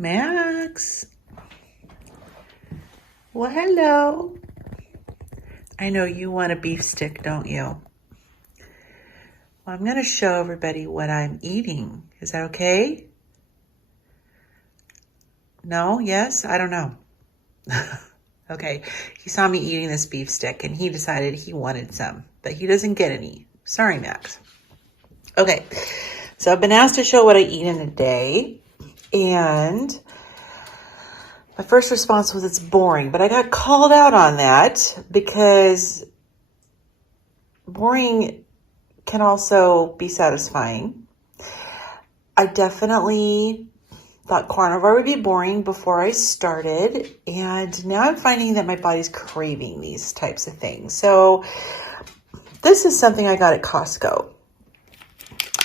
Max. Well, hello. I know you want a beef stick, don't you? Well, I'm going to show everybody what I'm eating. Is that okay? No? Yes? I don't know. Okay. He saw me eating this beef stick and he decided he wanted some, but he doesn't get any. Sorry, Max. Okay. So I've been asked to show what I eat in a day. And my first response was it's boring, but I got called out on that because boring can also be satisfying. I definitely thought carnivore would be boring before I started, and now I'm finding that my body's craving these types of things. So this is something I got at Costco,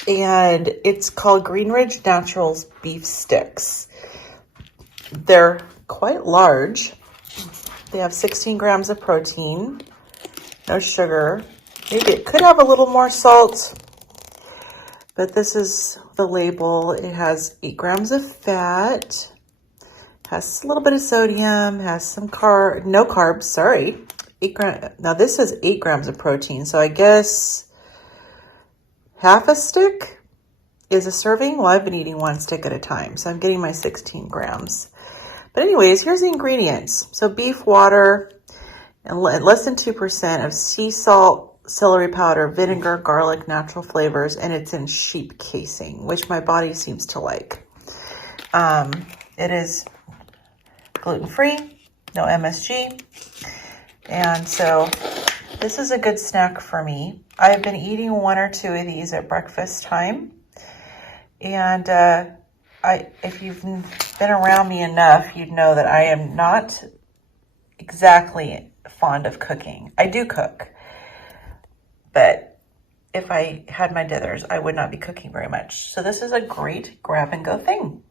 and it's called Green Ridge Naturals beef sticks. They're quite large. They have 16 grams of protein, no sugar. Maybe it could have a little more salt, but this is the label. It has 8 grams of fat, has a little bit of sodium, has some no carbs, sorry. 8 grams. Now this is 8 grams of protein, so I guess half a stick is a serving. Well, I've been eating one stick at a time, so I'm getting my 16 grams. But anyways, here's the ingredients. So beef water and less than 2% of sea salt, celery powder, vinegar, garlic, natural flavors, and it's in sheep casing, which my body seems to like. It is gluten-free, no MSG, and so this is a good snack for me. I've been eating 1 or 2 of these at breakfast time, and if you've been around me enough, you'd know that I am not exactly fond of cooking. I do cook, but if I had my dithers, I would not be cooking very much. So this is a great grab and go thing.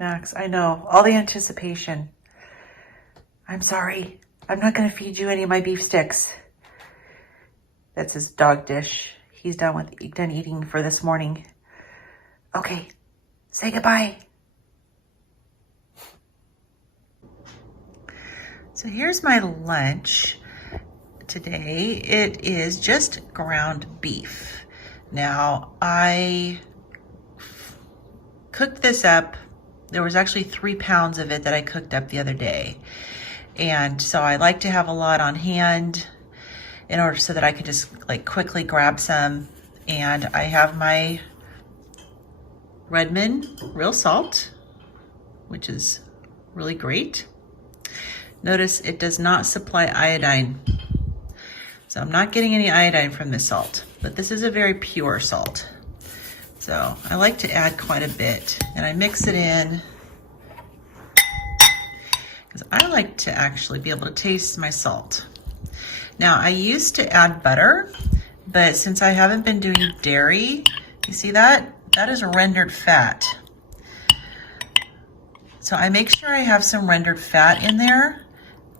Max, I know, all the anticipation. I'm sorry. I'm not going to feed you any of my beef sticks. That's his dog dish. He's done eating for this morning. Okay, say goodbye. So here's my lunch today. It is just ground beef. Now, I cooked this up. There was actually 3 pounds of it that I cooked up the other day. And so I like to have a lot on hand in order so that I could just like quickly grab some. And I have my Redmond real salt, which is really great. Notice it does not supply iodine. So I'm not getting any iodine from this salt, but this is a very pure salt. So I like to add quite a bit, and I mix it in because I like to actually be able to taste my salt. Now, I used to add butter, but since I haven't been doing dairy, you see that? That is rendered fat. So I make sure I have some rendered fat in there,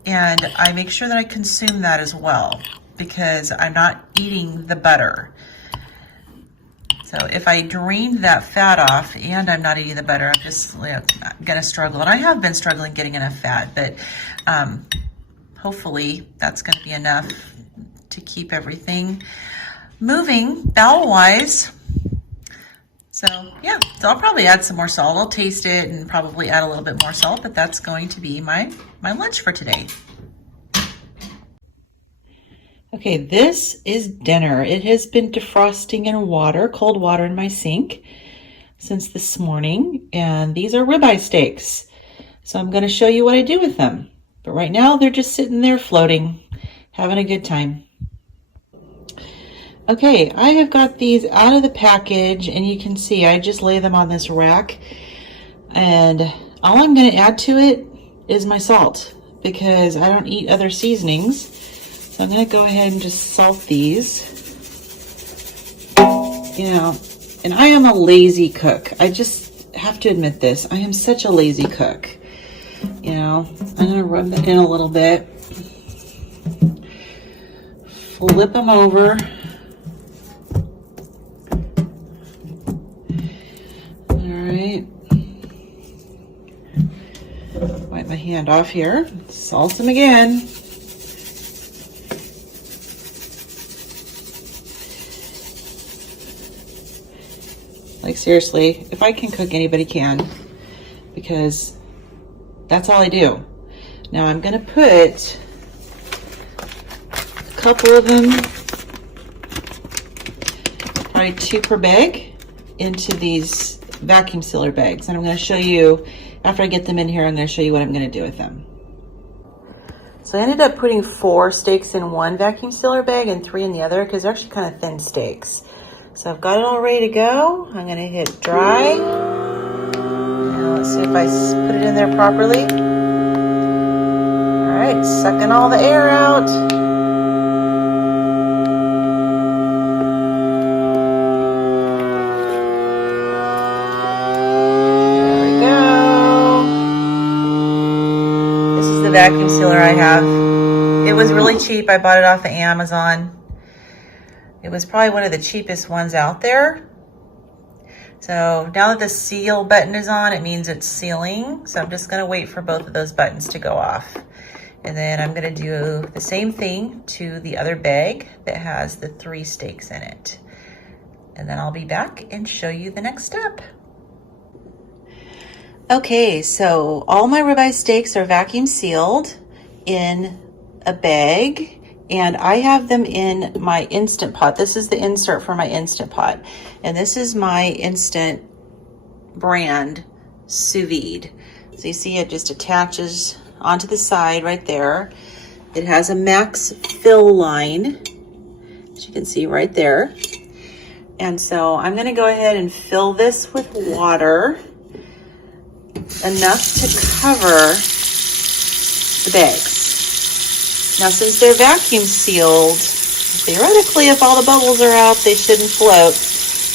and I make sure that I consume that as well because I'm not eating the butter. So if I drain that fat off and I'm not eating the butter, I'm just gonna struggle. And I have been struggling getting enough fat, but hopefully that's gonna be enough to keep everything moving bowel-wise. So yeah, so I'll probably add some more salt. I'll taste it and probably add a little bit more salt, but that's going to be my lunch for today. Okay, this is dinner. It has been defrosting in water, cold water in my sink since this morning. And these are ribeye steaks. So I'm going to show you what I do with them. But right now they're just sitting there floating, having a good time. Okay, I have got these out of the package and you can see I just lay them on this rack. And all I'm going to add to it is my salt because I don't eat other seasonings. So I'm going to go ahead and just salt these. You know, and I am a lazy cook. I just have to admit this. I am such a lazy cook. You know, I'm going to rub that in a little bit. Flip them over. hand off here. Salt them again. Like seriously, if I can cook, anybody can, because that's all I do. Now I'm gonna put a couple of them, probably 2 per bag, into these vacuum sealer bags. And I'm gonna show you, after I get them in here, I'm gonna show you what I'm gonna do with them. So I ended up putting 4 steaks in one vacuum sealer bag and 3 in the other, because they're actually kind of thin steaks. So I've got it all ready to go. I'm gonna hit dry. Now let's see if I put it in there properly. All right, sucking all the air out. There we go. This is the vacuum sealer I have. It was really cheap. I bought it off of Amazon. It was probably one of the cheapest ones out there. So now that the seal button is on, it means it's sealing. So I'm just gonna wait for both of those buttons to go off. And then I'm gonna do the same thing to the other bag that has the 3 steaks in it. And then I'll be back and show you the next step. Okay, so all my ribeye steaks are vacuum sealed in a bag. And I have them in my Instant Pot. This is the insert for my Instant Pot. And this is my Instant brand sous vide. So you see it just attaches onto the side right there. It has a max fill line, as you can see right there. And so I'm gonna go ahead and fill this with water, enough to cover the bags. Now, since they're vacuum sealed, theoretically, if all the bubbles are out, they shouldn't float.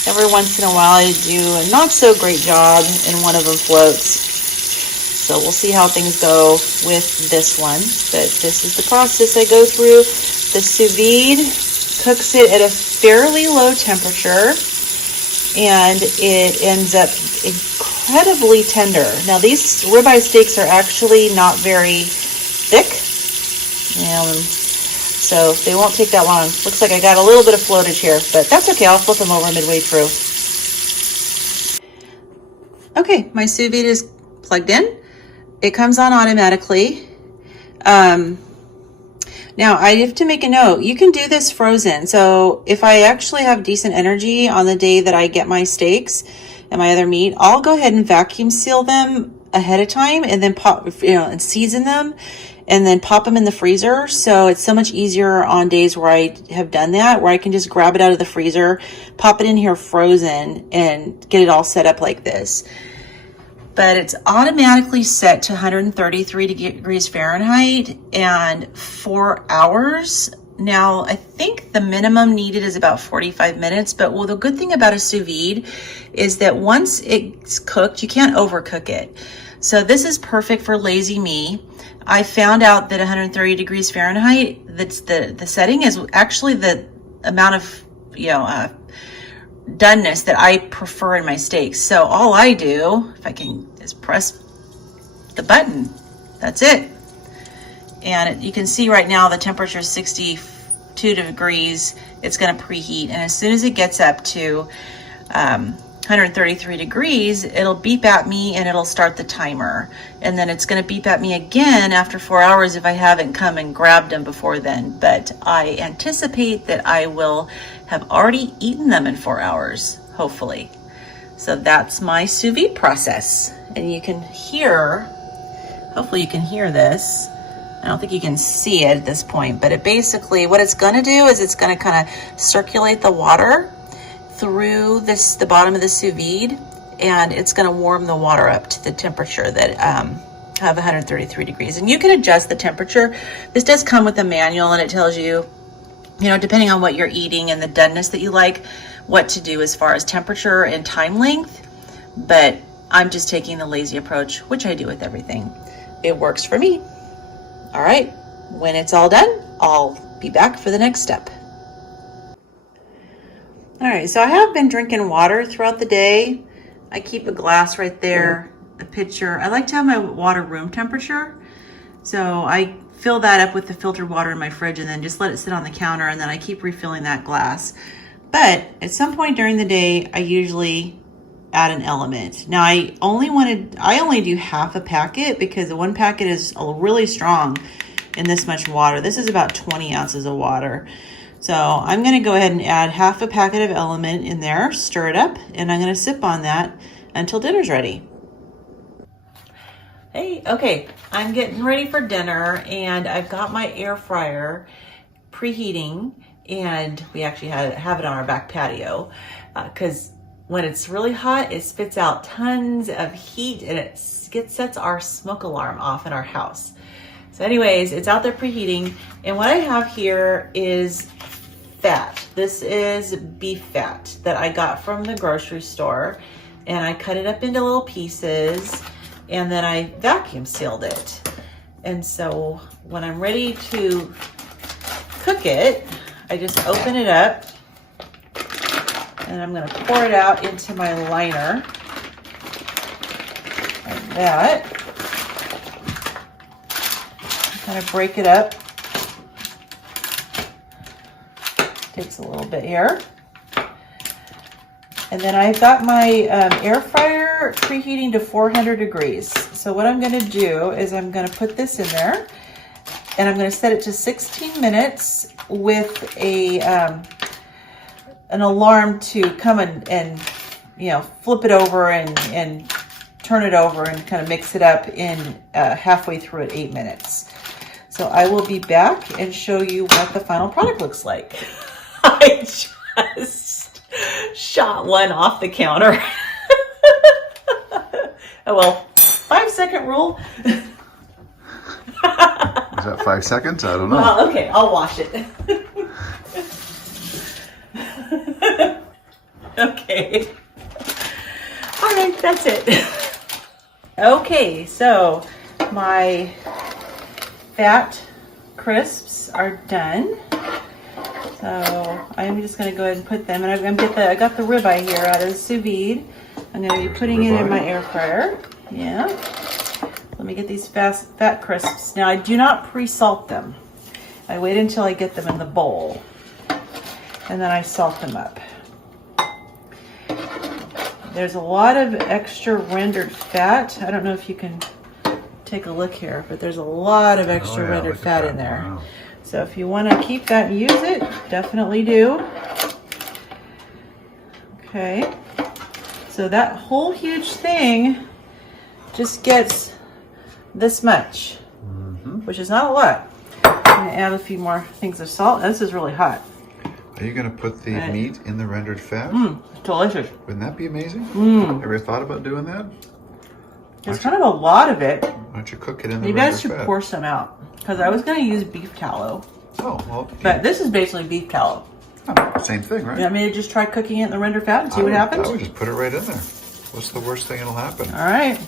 Every once in a while, I do a not so great job and one of them floats. So we'll see how things go with this one. But this is the process I go through. The sous vide cooks it at a fairly low temperature, and it ends up incredibly tender. Now, these ribeye steaks are actually not very thick. So they won't take that long. Looks like I got a little bit of floatage here, but that's okay. I'll flip them over midway through. Okay, my sous vide is plugged in. It comes on automatically. Now I have to make a note. You can do this frozen. So if I actually have decent energy on the day that I get my steaks and my other meat, I'll go ahead and vacuum seal them ahead of time and then pop, and season them and then pop them in the freezer. So it's so much easier on days where I have done that, where I can just grab it out of the freezer, pop it in here frozen, and get it all set up like this. But it's automatically set to 133 degrees Fahrenheit and 4 hours. Now, I think the minimum needed is about 45 minutes, but well, the good thing about a sous vide is that once it's cooked, you can't overcook it. So this is perfect for lazy me. I found out that 130 degrees Fahrenheit, that's the setting, is actually the amount of, doneness that I prefer in my steaks. So all I do, if I can, is press the button. That's it. And you can see right now the temperature is 62 degrees. It's going to preheat. And as soon as it gets up to 133 degrees, it'll beep at me and it'll start the timer. And then it's going to beep at me again after 4 hours if I haven't come and grabbed them before then. But I anticipate that I will have already eaten them in 4 hours, hopefully. So that's my sous vide process. And you can hear, hopefully you can hear this. I don't think you can see it at this point, but it basically, what it's gonna do is it's gonna kind of circulate the water through the bottom of the sous vide, and it's gonna warm the water up to the temperature that have 133 degrees. And you can adjust the temperature. This does come with a manual, and it tells you, depending on what you're eating and the doneness that you like, what to do as far as temperature and time length. But I'm just taking the lazy approach, which I do with everything. It works for me. All right, when it's all done, I'll be back for the next step. All right, so I have been drinking water throughout the day. I keep a glass right there, a pitcher. I like to have my water room temperature. So I fill that up with the filtered water in my fridge and then just let it sit on the counter, and then I keep refilling that glass. But at some point during the day, I usually add an element. Now I only do half a packet because the one packet is really strong in this much water. This is about 20 ounces of water. So I'm gonna go ahead and add half a packet of element in there, stir it up, and I'm gonna sip on that until dinner's ready. Hey, okay, I'm getting ready for dinner and I've got my air fryer preheating, and we actually have it on our back patio because when it's really hot, it spits out tons of heat and it sets our smoke alarm off in our house. So anyways, it's out there preheating, and what I have here is fat. This is beef fat that I got from the grocery store, and I cut it up into little pieces, and then I vacuum sealed it. And so when I'm ready to cook it, I just open it up, and I'm gonna pour it out into my liner, like that. Kind of break it up. Takes a little bit here. And then I've got my air fryer preheating to 400 degrees. So what I'm gonna do is I'm gonna put this in there, and I'm gonna set it to 16 minutes with an alarm to come and you know, flip it over and turn it over and kind of mix it up in halfway through at 8 minutes. So I will be back and show you what the final product looks like. I just shot one off the counter. Oh well, 5-second rule. Is that 5 seconds? I don't know. Well, okay, I'll wash it. Okay. All right, that's it. Okay, so my fat crisps are done. So I'm just going to go ahead and put them, and I got the ribeye here out of the sous vide. I'm going to be putting it in my air fryer. Yeah. Let me get these fat crisps. Now I do not pre-salt them. I wait until I get them in the bowl, and then I salt them up. There's a lot of extra rendered fat. I don't know if you can take a look here, but there's a lot of extra rendered fat in there. Wow. So if you want to keep that and use it, definitely do. Okay. So that whole huge thing just gets this much, which is not a lot. I'm going to add a few more things of salt. This is really hot. Are you going to put the meat in the rendered fat? Delicious. Wouldn't that be amazing? Ever thought about doing that? There's kind of a lot of it. Why don't you cook it in the Maybe rendered I should fat? pour some out, because I was going to use beef tallow. Oh, well. But this is basically beef tallow. Oh, same thing, right? You want me to just try cooking it in the rendered fat and see what happens? I would just put it right in there. What's the worst thing that'll happen? All right.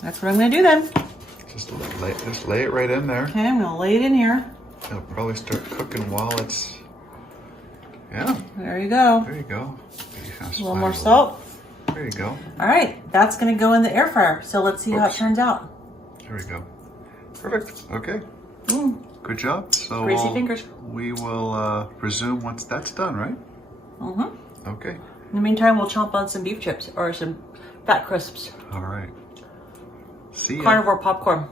That's what I'm going to do then. Just lay it right in there. Okay, I'm going to lay it in here. It'll probably start cooking while it's... Yeah. There you go. There you go. A little more salt. There you go. All right, that's going to go in the air fryer. So let's see how it turns out. There we go. Perfect. Okay. Good job. So Greasy fingers. We will resume once that's done, right? Okay. In the meantime, we'll chomp on some beef chips or some fat crisps. All right. See ya. Carnivore popcorn.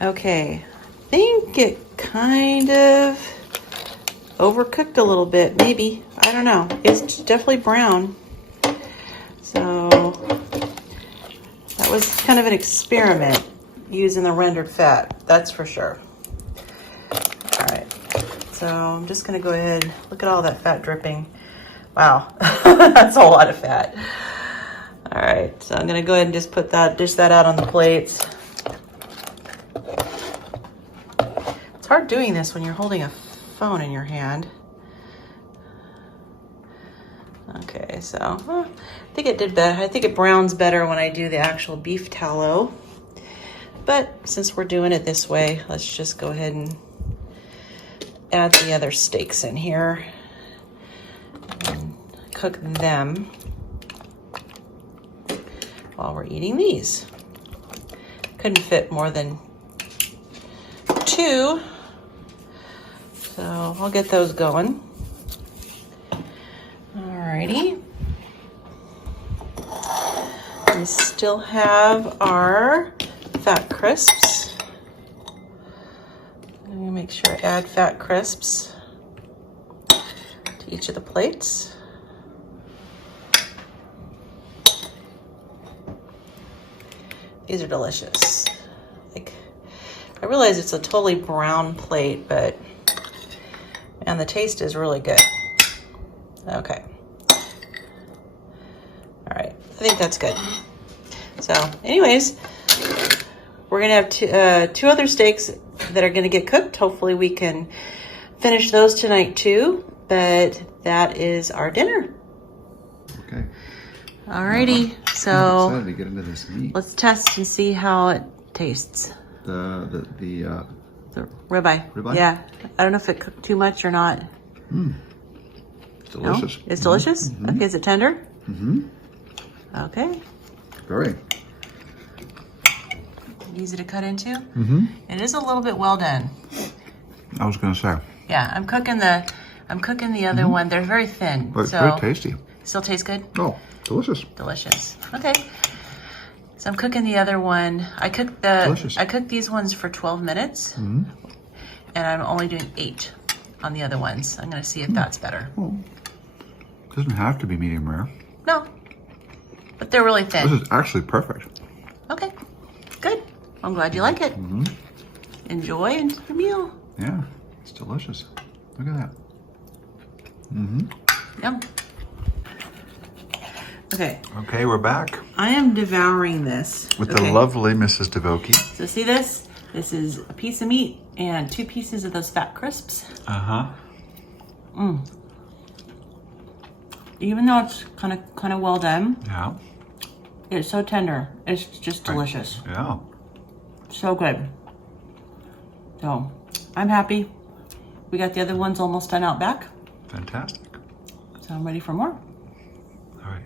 Okay. I think it kind of overcooked a little bit, maybe. I don't know. It's definitely brown. So that was kind of an experiment using the rendered fat, that's for sure. All right, so I'm just gonna go ahead, look at all that fat dripping. Wow, that's a lot of fat. All right, so I'm gonna go ahead and just dish that out on the plates. It's hard doing this when you're holding a phone in your hand. Okay, so I think it did better. I think it browns better when I do the actual beef tallow. But since we're doing it this way, let's just go ahead and add the other steaks in here and cook them while we're eating these. couldn't fit more than 2. So I'll get those going. Alrighty. We still have our fat crisps. Let me make sure I add fat crisps to each of the plates. These are delicious. Like, I realize it's a totally brown plate, but and the taste is really good. Okay. All right, I think that's good. So anyways, we're gonna have two other steaks that are gonna get cooked. Hopefully we can finish those tonight too, but that is our dinner. Okay. Alrighty, I'm so excited to get into this meat. let's test and see how it tastes. The ribeye. Ribeye? Yeah, I don't know if it cooked too much or not. It's delicious. No? It's delicious? Okay, is it tender? Okay. Very. Easy to cut into? It is a little bit well done. I was gonna say. Yeah, I'm cooking the other one. They're very thin. But it's so very tasty. Still tastes good? Oh, delicious. Delicious. Okay. So I'm cooking the other one. I cooked these ones for 12 minutes. And I'm only doing 8 on the other ones. I'm gonna see if that's better. It doesn't have to be medium rare. No, but they're really thin. This is actually perfect. Okay, good. I'm glad you like it. Enjoy your meal. Yeah, it's delicious. Look at that. Yum. Okay. Okay, we're back I am devouring this. with the lovely Mrs. Devoki. So see this? This is a piece of meat and 2 pieces of those fat crisps. Even though it's kind of well done, Yeah. it's so tender. It's just delicious. Yeah. So good. So I'm happy. We got the other ones almost done out back. Fantastic. So I'm ready for more. All right.